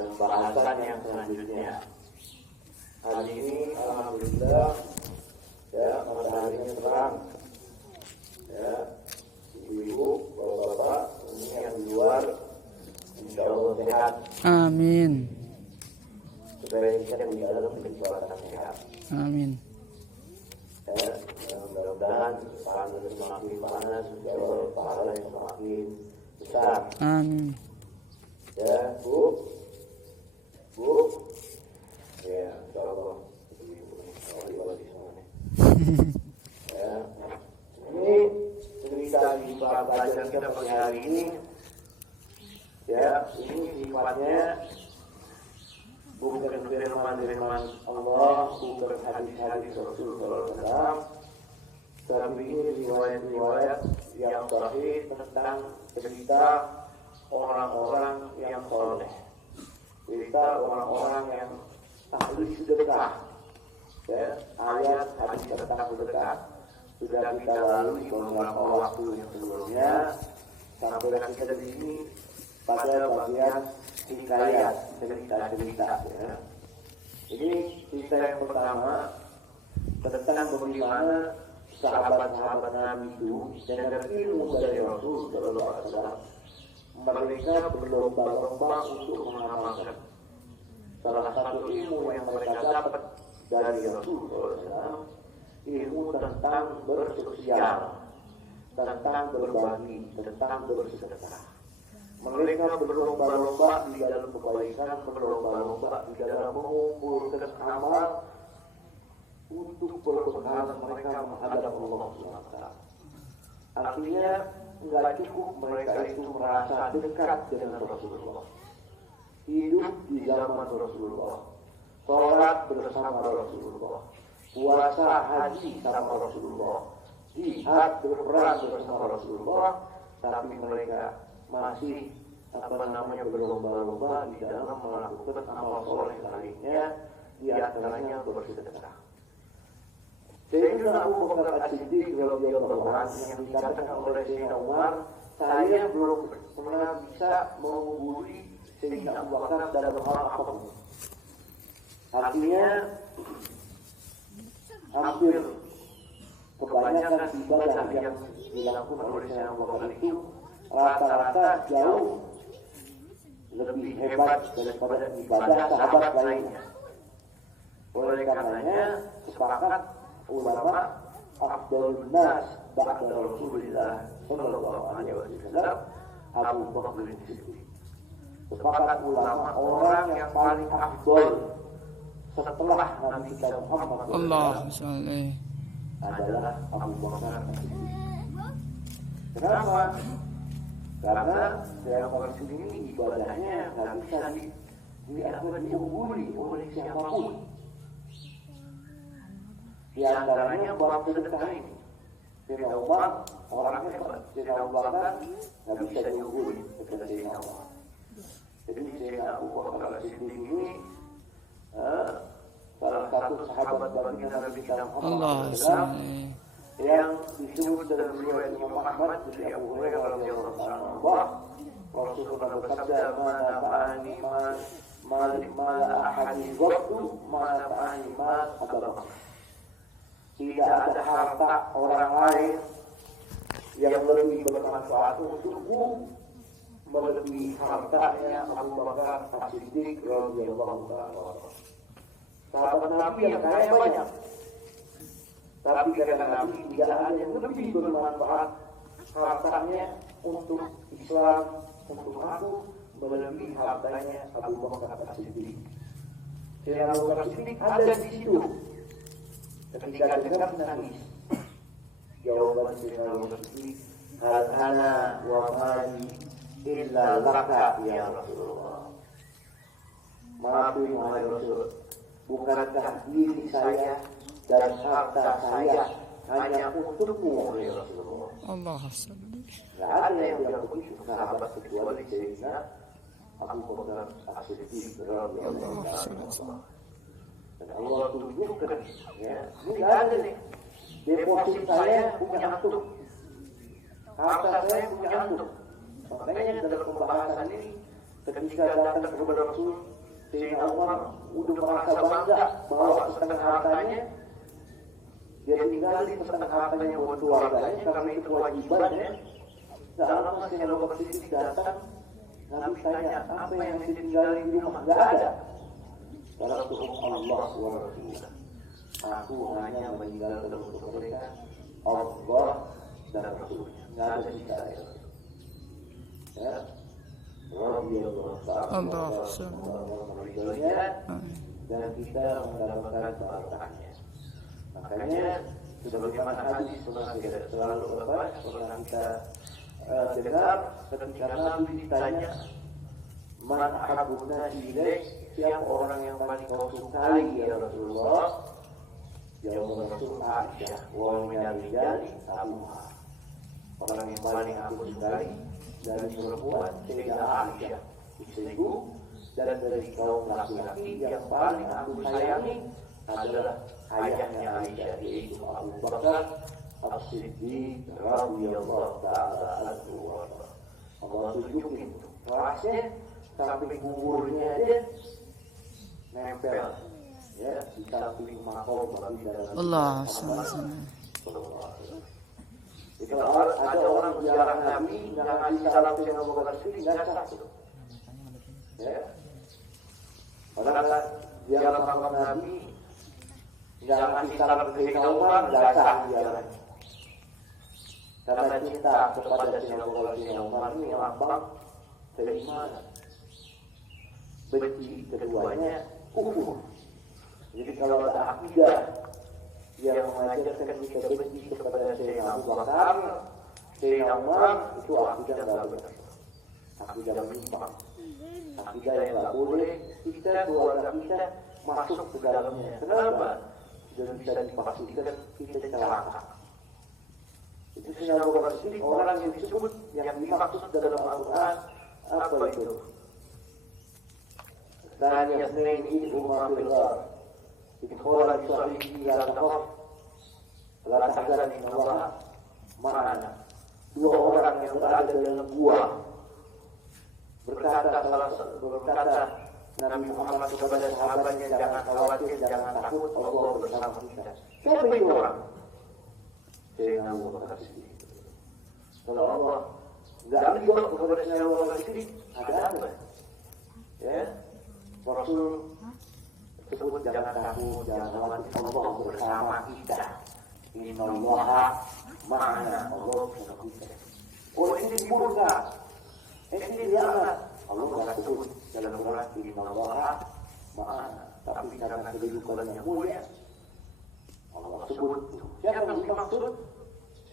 dengan bahasan yang selanjutnya. Hari ini alhamdulillah ya mataharinya terang. Ya, ibu-ibu, bapak-bapak ini yang di luar insya Allah sehat. Amin. Supaya kita yang di dalam kecepatan sehat. Amin. Ya, mudah-mudahan panas semakin panas, pahala yang semakin besar. Amin. Ya, Bu, ya, insya Allah. Ya, ini cerita di pelajaran kita pada hari ini. Ya, ini sifatnya bukan firman Allah, bukan hadis-hadis Rasulullah SAW, tapi ini riwayat-riwayat yang sahih tentang cerita orang-orang yang soleh, cerita orang-orang yang ahli sedekah. Ya, ayat hadis tentang sedekah sudah kita lalui beberapa waktu yang sebelumnya. Sampai kita di sini pada bagian hikayat, cerita-cerita. Ya. Ini cerita yang pertama tentang bagaimana sahabat-sahabat Nabi itu dengan ilmu dari Rasul Sallallahu Alaihi Wasallam mereka berlomba-lomba untuk mengamalkan. Salah satu ilmu yang mereka dapat dari Rasul Sallallahu Alaihi Wasallam, ilmu tentang bersosial, tentang berbagi, tentang bersedekah. Mereka berlomba-lomba di dalam kebaikan, berlomba-lomba di dalam mengumpulkan amal untuk berbekal mereka menghadap Allah SWT. Artinya nggak cukup mereka itu merasa dekat dengan Rasulullah, hidup di zaman Rasulullah, sholat bersama Rasulullah, puasa haji sama Rasulullah, jihad berperang bersama Rasulullah, tapi mereka masih berlomba-lomba di dalam melakukan amal soleh lainnya, di antaranya bersedekah. Sayyidina Abu Bakar As-Siddiq radhiyallahu anhu yang dikatakan oleh Sayyidina Umar, saya belum pernah bisa mengungguli Sayyidina Abu Bakar dalam hal apapun. Artinya hampir kebanyakan ibadah yang dilakukan oleh Sayyidina Abu Bakar itu rata-rata jauh lebih hebat daripada ibadah sahabat lainnya. Oleh karenanya sepakat ulama afdalun nas ba'da Rasulillah sallallahu alaihi wasallam Abu Bakar As-Siddiq. Sepakat ulama orang yang paling afdal setelah Nabi kita Muhammad Allahumma adalah Abu Bakar As-Siddiq. Kenapa? Karena Sayyidina Abu Bakar ini ibadahnya nggak bisa diungguli oleh siapapun. Di antaranya bab sedekah ini. Sayyidina Umar orangnya hebat, Sayyidina Abu Bakar nggak bisa diungguli kepada Sayyidina Umar. Jadi Sayyidina Abu Bakar As-Siddiq ini salah satu sahabat baginda Nabi Muhammad SAW yang disebut dalam riwayat Imam Ahmad dari Abu Hurairah radhiyallahu anhu, Rasulullah bersabda, "Mana fa'ani mal ahadi waktu, mana fa'ani mal Abu Bakar." Tidak ada harta orang lain yang lebih bermanfaat untukku melebihi hartanya Abu Bakar As-Siddiq radhiyallahu anhu. Sahabat Nabi yang kaya banyak, tapi karena Nabi tidak ada yang lebih bermanfaat hartanya untuk Islam, untuk aku, melebihi hartanya Abu Bakar As-Siddiq. Sayyidina Abu Bakar As-Siddiq ada di situ. Ketika dengar nangis, jawaban Sayyidina Abu Bakar As-Siddiq, hal ana wa mali illa laka ya Rasulullah. Maafin wahai Rasul, bukankah diri saya dan harta saya hanya untukmu ya Rasulullah. Allahumma. Tidak ada yang bilang begitu sahabat kecuali Sayyidina Abu Bakar As-Siddiq radhiyallahu anhu. Dan Allah tunjukkan, ya, ini tidak ada nih. Deposit saya punya antum, harta saya punya antum. Makanya dalam pembahasan ini ketika datang kepada Rasul, Sayyidina Umar udah merasa bangga bahwa setengah hartanya dia tinggalin setengah hartanya buat keluarganya karena itu kewajibannya. Gak lama Sayyidina Abu Bakar Siddiq datang, Nabi tanya, apa yang ditinggalin di rumah? Gak ada. Kalau Allah wa Rasulullah, aku hanya meninggalkan untuk mereka Allah dan Rasulnya. Gak ada sisa lain. Ya, Allah dan kita mendapatkan barakahnya. Makanya sebagaimana hadis pernah kita selalu pernah kita dengar ketika Nabi ditanya, man ahabbun nasi ilaik, siapa orang yang paling kau sukai ya Rasulullah? Jawab Rasul, Aisyah. Wa minal rijali Abuha. Orang yang paling aku sukai dari perempuan Sayyidah Aisyah, istriku, dan dari kaum laki-laki yang paling aku sayangi adalah ayahnya Aisyah, yaitu Abu Bakar As-Siddiq radhiyallahu ta'ala anhu. Allah tunjukin rasanya samping kuburnya aja nempel, ya, di samping makom Nabi dalam Allah SWT. Kalau ada orang ziarah Nabi nggak ngasih salam dengan Abu Bakar Siddiq, nggak sah. Ya, orang ziarah makam Nabi nggak ngasih salam ke Sayyidina Umar, nggak sah ziarahnya. Karena cinta kepada Sayyidina Umar ini lambang keimanan. Benci keduanya kufur. Jadi kalau ada akidah yang mengajarkan kita benci kepada Sayyidina Abu Bakar, Sayyidina Umar, itu akidah nggak benar, akidah menyimpang, akidah yang nggak boleh kita keluarga kita masuk ke dalamnya. Kenapa? Dan bisa dipastikan kita celaka. Itu Sayyidina Abu Bakar Siddiq, orang yang disebut yang dimaksud dalam Al-Quran apa itu? Dan yang ini umat Allah. Ikhwan sahibi la takhaf la tahzan innallaha ma'ana. Dua orang yang berada dalam gua berkata Nabi Muhammad kepada sahabatnya, jangan khawatir, jangan takut, Allah bersama kita. Siapa itu orang? Sayyidina Abu Bakar Siddiq. Kalau Allah nggak ridho kepada Sayyidina Abu Bakar Siddiq, ada apa? Ya, Rasul sebut jangan takut, jangan khawatir, Allah bersama kita. Innallaha ma'ana, Allah bersama kita. Oh, ini murka, ini dianggap Allah nggak sebut dalam Quran innallaha ma'ana, tapi karena kedudukan yang mulia Allah sebut. Siapa yang dimaksud?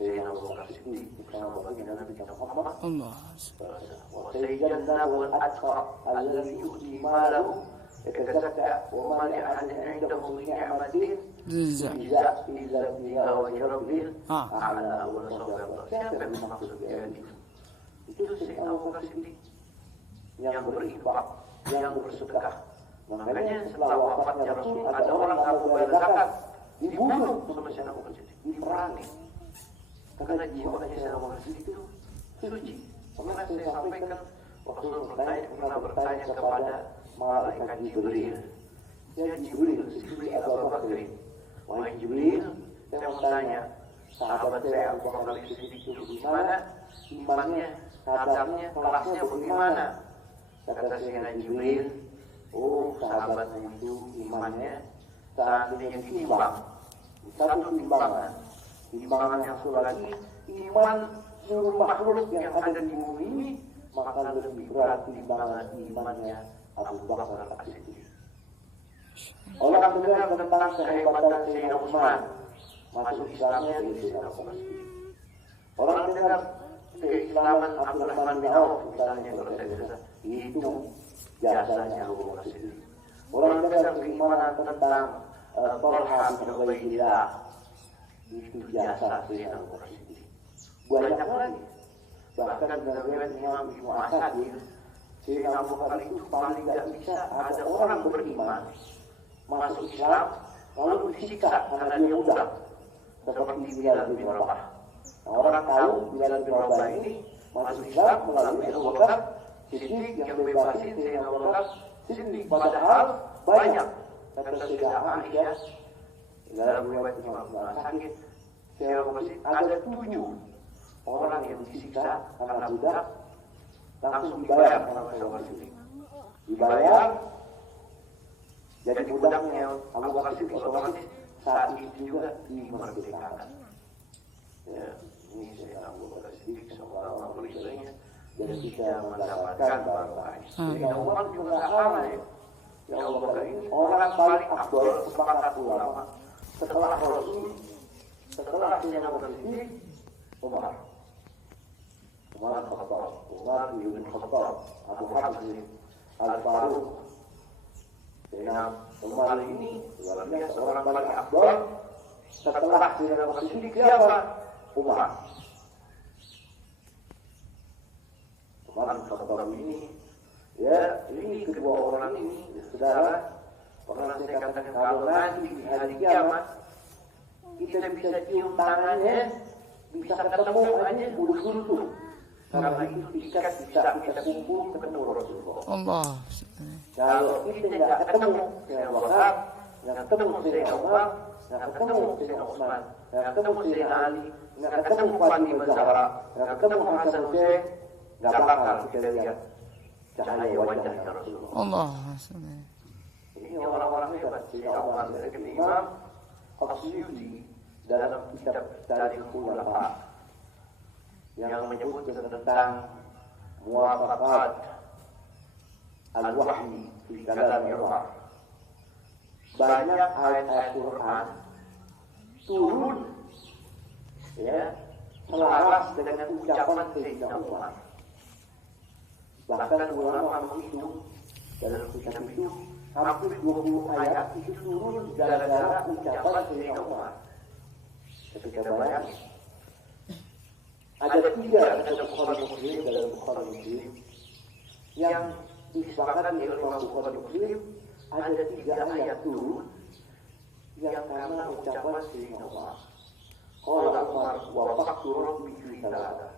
Sayyidina Abu Bakar Siddiq bersama baginda Nabi Muhammad. Allah. Wa sayyidina wal atqa alladhi yu'ti malahu يتزكى وما لأحد عنده من نعمة إذا إلى وجه ربه أعلى ونصر. Siapa yang dimaksud ayat itu? Itu Sayyidina Abu Bakar Siddiq yang berinfak, yang bersedekah. Makanya setelah wafatnya Rasul ada orang Abu Bakar zakat dibunuh sama Sayyidina Abu Bakar Siddiq, diperangi. Karena jiwanya Sayyidina Abu Bakar Siddiq itu suci. Pernah saya sampaikan, Rasul pernah bertanya kepada malaikat Jibril. Ya Jibril, Abu Bakar. Wahai Jibril, saya mau tanya, sahabat saya Abu Bakar Siddiq itu bagaimana? Imannya, kadarnya, kelasnya bagaimana? Kata Sayyidina Jibril, oh sahabatnya itu imannya seandainya ditimbang, satu timbangan yang satu lagi, iman seluruh makhluk yang ada di bumi ini, maka lebih berat timbangan imannya Abu Bakar As-Siddiq. Orang dengar tentang kehebatan Sayyidina Utsman, masuk Islamnya di Sayyidina Abu Bakar As-Siddiq. Orang dengar keislaman Abdurrahman bin Auf, misalnya itu jasanya Abu Bakar As-Siddiq. Orang dengar keimanan tentang Talha bin Ubaidillah, itu jasa Sayyidina Abu Bakar As-Siddiq. Banyak lagi. Bahkan dalam riwayat Imam Ibnu Asakir, Sayyidina Abu Bakar itu paling tidak bisa ada orang beriman masuk Islam lalu disiksa karena dia muda, seperti Bilal bin Rabah. Nah, orang tahu Bilal bin Rabah ini masuk Islam melalui Abu Bakar Siddiq yang bebasin Sayyidina Abu Bakar Siddiq, padahal banyak kata Sayyidah Aisyah dalam riwayat Imam Sakit Sayyidina Abu Bakar ada 7 orang yang disiksa karena budak langsung dibayar oleh Sayyidina Abu Bakar Siddiq, dibayar jadi budaknya Abu Bakar Siddiq, otomatis saat itu juga dimerdekakan. Ya, ini Sayyidina Abu Bakar Siddiq sallallahu alaihi wasallam dan kita mendapatkan barokah. Sayyidina Umar juga sama ya. Ya Abu Bakar ini orang paling afdal, sepakat ulama setelah Rasul, setelah Sayyidina Abu Bakar Siddiq, Umar Khattab, Umar bin Khattab, Abu Habib Al-Faruq. Sayyidina Umar ini luar biasa, orang paling afdal setelah Sayyidina Abu Bakar Siddiq. Siapa? Umar bin Khattab ini, ya, ini kedua orang ini, saudara, pernah saya katakan kalau nanti di hari kiamat kita bisa cium tangannya, bisa ketemu aja bulu-bulu, karena itu ikat bisa kita kumpul ketemu Rasulullah. Allah. Kalau kita nggak ketemu Sayyidina Abu Bakar, nggak ketemu Sayyidina Umar, nggak ketemu Sayyidina Utsman, nggak ketemu Sayyidina Ali, nggak ketemu Fatimah Zahra, nggak ketemu Hasan Hussein, nggak bakal kita lihat cahaya wajahnya Rasulullah. Allah. Ini orang-orang hebat. Sayyidina Umar dari Imam As-Suyuti dalam kitab Tarikh Khulafa yang menyebut tentang muwafaqat al-wahyi fi kalam Umar. Banyak ayat-ayat Quran turun, ya, selaras dengan ucapan Sayyidina Umar. Bahkan ulama menghitung dalam kitab itu hampir 20 ayat itu turun gara-gara ucapan Sayyidina Umar. Ketika banyak ada 3 dalam Bukhari Muslim, dalam Bukhari Muslim yang disepakati oleh Imam Bukhari Muslim, ada 3 ayat turun yang karena ucapan Sayyidina Umar. Qala Umar wa faqtu rabbi fi salata.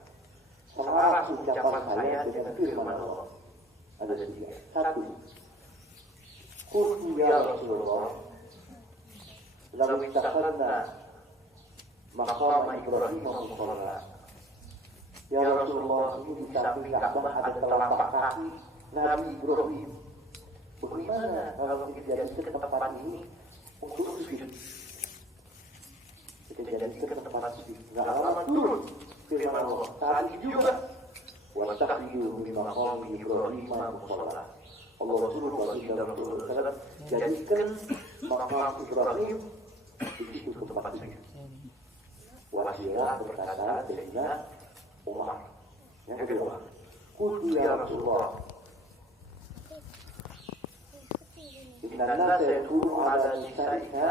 Selaras ucapan saya dengan firman Allah. Ada 3. 1. Qultu ya Rasulullah, law ittakhadna maqama Ibrahim musalla. Ya Rasulullah, ini di samping Ka'bah ada telapak kaki Nabi Ibrahim. Bagaimana kalau kita jadikan tempat ini untuk sujud? Kita jadikan tempat sujud. Nggak lama turun firman Allah. Saat itu juga wattakhidhu min maqami Ibrahim musalla. Allah Rasulullah SAW jadikan maqam Ibrahim di situ tempat sujud. Wasilah berkata Sayyidina Umar. Yang kedua, qultu ya Rasulullah, inna an-nasa yadkhulu ala nisa'iha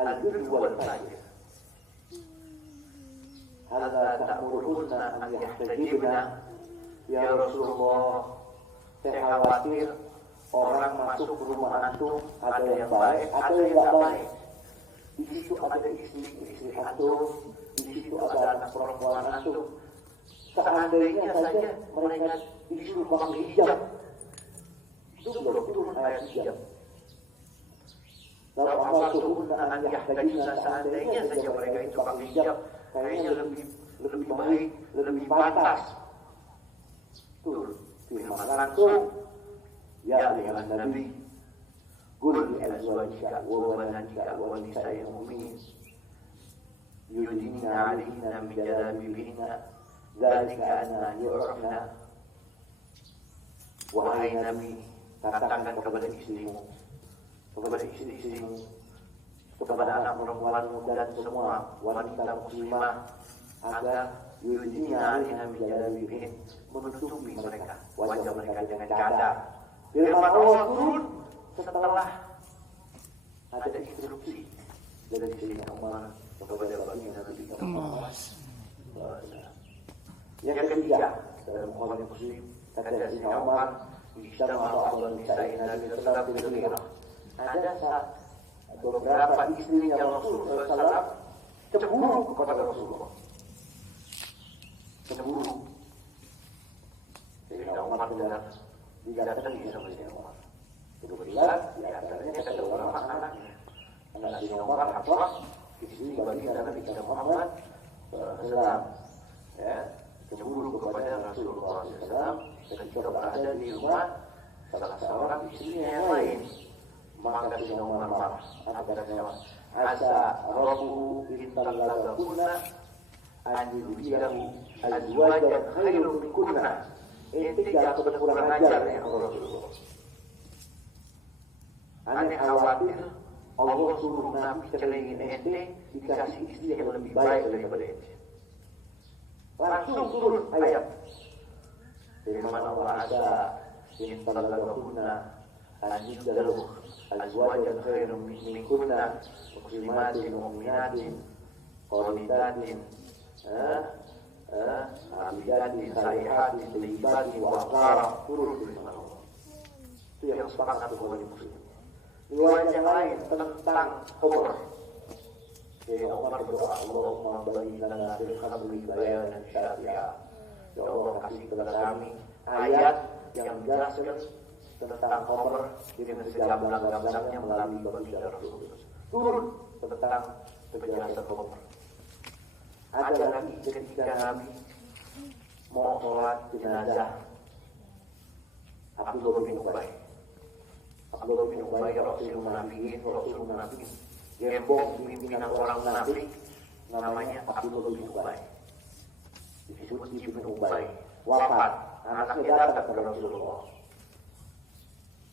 al-birr wal fajr. Hal ta'muruna an yahtajibna? Ya Rasulullah, saya khawatir orang masuk ke rumah antum, ada yang baik, ada yang tidak baik. Di situ ada istri antum, di situ ada anak perempuan antum. Seandainya saja mereka disuruh pakai hijab, itu belum turun ayat hijab. Lalu amartuhunna an yahtajibna, seandainya saja mereka itu pakai hijab, kayaknya lebih baik, lebih pantas. Turun firman langsung, ya ayuhan Nabi, qul li azwajika wa banatika wa nisa'il mu'minin yudnina 'alayhinna min jalabibihinna dzalika adna an yu'rafna. Wahai Nabi, katakan kepada istrimu, kepada istri-istrimu, kepada anak perempuanmu dan semua wanita muslimah agar yudnina 'alayhinna min jalabibihin, menutupi mereka, wajah mereka dengan cadar. Firman Allah turun setelah ada instruksi dari Sayyidina Umar kepada baginda Nabi Muhammad. Yang ketiga, dalam Bukhari Muslim kata Sayyidina Umar, bisa Allah nisa'i Nabi sallallahu alaihi wasallam. Ada saat beberapa istrinya Rasulullah SAW cemburu kepada Rasulullah. Cemburu. Sayyidina Umar benar didatangi sama Sayyidina Umar. Kebetulan di antaranya kata ulama anak-anaknya. Anak Sayyidina Umar Hafsah, istri baginda Nabi Muhammad SAW, ya, cemburu kepada Rasulullah SAW ketika berada di rumah salah seorang istrinya yang lain. Maka Sayyidina Umar marah. Apa katanya? Asa Rabbuhu intallaqakunna an yudhilahu azwajan khairun minkunna. Ente jangan kurang ajar ya Rasulullah. Aneh khawatir Allah suruh Nabi celengin ente dikasih istri yang lebih baik daripada ente. Langsung turun ayat. Firman Allah Azza intallaqakunna an yudhilahu azwajan khairun minkunna muslimatin mu'minatin qanitatin abidatin saihatin thayyibatin wa aqara turun firman Allah. Itu yang sepakat oleh muslim. Riwayat yang lain tentang Umar. Jadi Umar berdoa, Allahumma bagi lana fil khamri bayanan syafi'a. Ya Allah kasih kepada kami ayat yang menjelaskan tentang Umar dengan segala gamblang-gamblangnya melalui baginda Rasulullah. Turun tentang penjelasan Umar. Ada lagi ketika Nabi mau sholat jenazah Abdullah bin Ubay. Abdullah bin Ubay Rasul Munafikin gembong pimpinan orang munafik namanya Abdullah bin Ubay. Disebut bin Ubay wafat, anaknya datang kepada Rasulullah.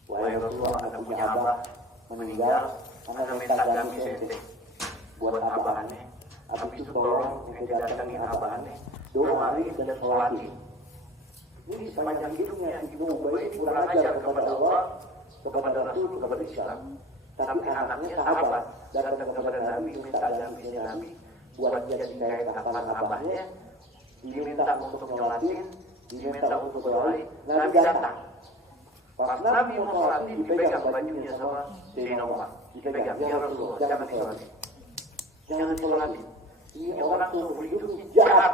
Wahai Rasulullah, anak punya abah meninggal, anak minta ganti sente buat abah aneh. Habis itu tolong ente datangi abah aneh, doain dan sholatin. Ini sepanjang hidupnya Ibnu Ubay ini kurang ajar kepada Allah, kepada Rasul, kepada Islam. Tapi anaknya sahabat datang kepada Nabi, minta gantinya Nabi buat jadi kayak hafalan abahnya, diminta untuk nyolatin, diminta untuk doain. Nabi datang. Pas Nabi mau sholatin, dipegang bajunya sama Sayyidina Umar. Dipegang, ya Rasulullah, jangan sholatin. Jangan sholatin. Ini orang tuh hidupnya jahat.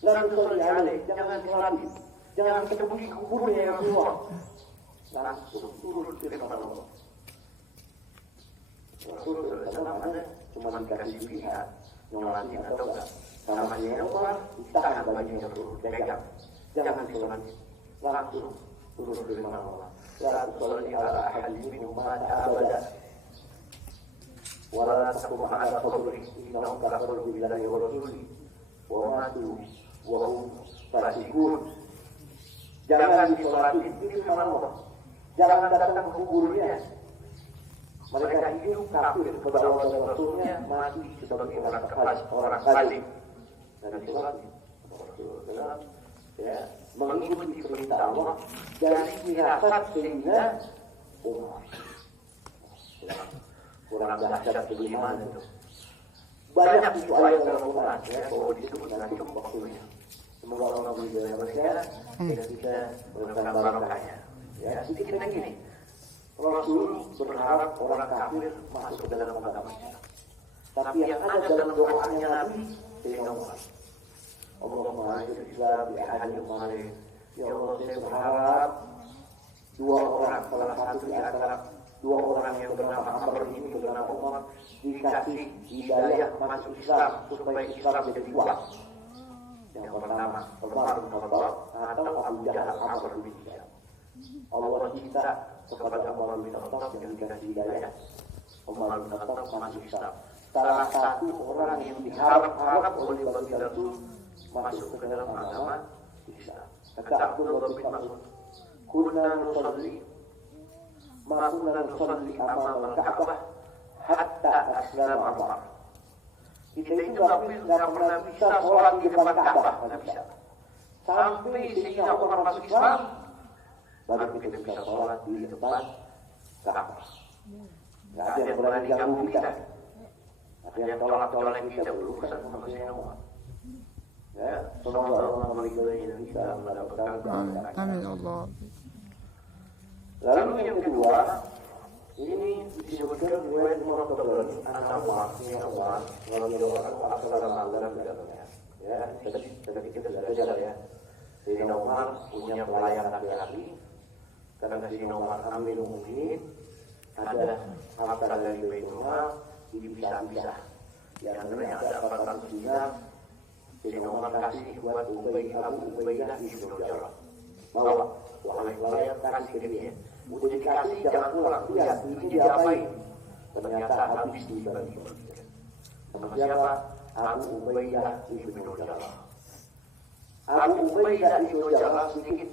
Lalu sholatin alaih, jangan sholatin. Jangan ketemu di kuburnya ya Rasulullah. Langsung turun firman Allah. Rasulullah SAW cuma dikasih pilihan nyolatin atau enggak. Sama Sayyidina Umar ditahan bajunya Rasulullah, pegang. Jangan sholatin. Langsung turun firman Allah. La tusalli ala ahadin minhum mata abadan. Wala taqum ala qabri innahum kafaru billahi wa rasulihi wa matu wa hum fasiqun. Jangan disolatin, itu firman Allah. Jangan datang ke kuburnya. Mereka hidup kafir kepada Allah dan Rasulnya, mati sebagai orang fasik. Dan disolatin. Rasulullah ya, mengikuti perintah Allah dari firasat sehingga kurang dahsyat beriman itu. Banyak itu ayat dalam Al-Quran ya, bahwa disebut nanti waktunya. Semoga Allah memberi mereka dan kita melakukan barakahnya. Ya, sedikit lagi nih. Rasul berharap orang kafir masuk ke dalam agama Islam. Tapi yang ada dalam doanya Nabi, Sayyidina Umar. Allahumma ajil Islam bi ahadil umarin. Ya Allah, saya berharap dua orang, salah satu di antara dua orang yang bernama Amr ini, bernama Umar, dikasih hidayah masuk Islam supaya Islam jadi kuat. Yang pertama, Umar bin Khattab atau Abu Jahal Amr bin Hisham. Allah minta kepada Umar bin Khattab yang dikasih hidayah. Umar bin Khattab masuk Islam. Salah satu orang yang diharap-harap oleh baginda Rasul masuk ke dalam agama Islam. Kata Abdullah bin Mas'ud, kunna nusalli ma kunna nusalli amama al-Ka'bah hatta aslama Umar. Kita itu nggak pernah bisa sholat di depan Ka'bah, nggak bisa. Sampai sehingga Umar masuk Islam, baru kita bisa sholat di depan Ka'bah. Nggak ada yang berani ganggu kita. Ada yang tolak-tolak kita berurusan sama Sayyidina Umar. Ya, semoga Allah memberi kita mendapatkan keberkahan. Amin Allah. Lalu yang kedua, ini disebutkan riwayat Umar Tabrani, anak Umar, Sayyidina Umar, radhiyallahu anhu, asal malam katanya. Ya, tadi kita sudah belajar ya. Sayyidina Umar punya pelayan laki-laki, karena Sayyidina Umar Amirul Mukminin, ada harta dari Baitullah dipisah-pisah. Di antaranya ada 400 dinar, Sayyidina Umar kasih buat Abu Ubaidah bin Jarrah. Bawa, wahai pelayan, kasih ke dia. Udah dikasih, jangan pulang, lihat ini diapain. Ternyata habis dibagi. Sama siapa? Abu Ubaidah bin Jarrah. Abu Ubaidah bin Jarrah sedikit